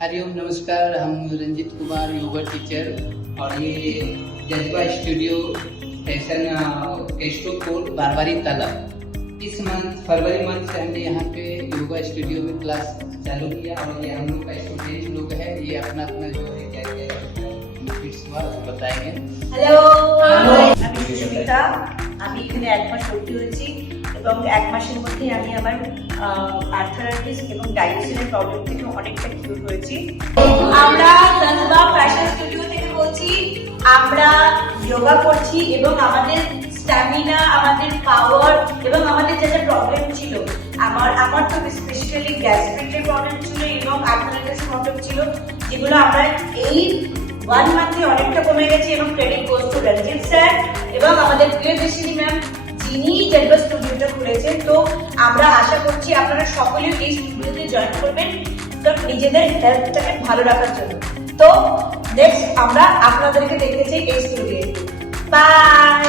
हरिओम नमस्कार। हम रंजित कुमार योगा टीचर और ये जज्बा स्टूडियो फैशन केस्टोपोल बारवारी तालाब। इस मंथ फरवरी मंथ से हमने यहाँ पे योगा स्टूडियो में क्लास चालू किया और ये हम लोग का स्टूडेंट लोग है, ये अपना अपना जो है क्या क्या बताएंगे। হ্যালো, আমি সুস্মিতা। আমি এখানে 1 মাস ভর্তি হয়েছি এবং 1 মাসের মধ্যে আমি আমার আর্থারাইটিস এবং ডাইজেশনের প্রবলেম থেকে অনেকটা কিউর হয়েছি। আমরা জজবা ফ্যাশন স্টুডিও থেকে বলছি। আমরা যোগা করছি এবং আমাদের স্ট্যামিনা, আমাদের পাওয়ার এবং আমাদের যা প্রবলেম ছিল, আমার তো স্পেশালি গ্যাস্ট্রিকের প্রবলেম ছিল এবং আর্থারাইটিসের প্রবলেম ছিল, যেগুলো আমরা এই 1 মান্থে অনেকটা কমে গেছে এবং credit goes to Ranjit sir এবং আমাদের প্রিয়দর্শিনী ম্যাম, যিনি জজবা স্টুডিওটা খুলেছেন। তো আমরা আশা করছি আপনারা সকলেই এই স্টুডিওতে জয়েন করবেন তো নিজেদের হেলথটাকে ভালো রাখার জন্য। তো নেক্সট আমরা আপনাদেরকে দেখতে চাই এই স্টুডিওতে। বাই।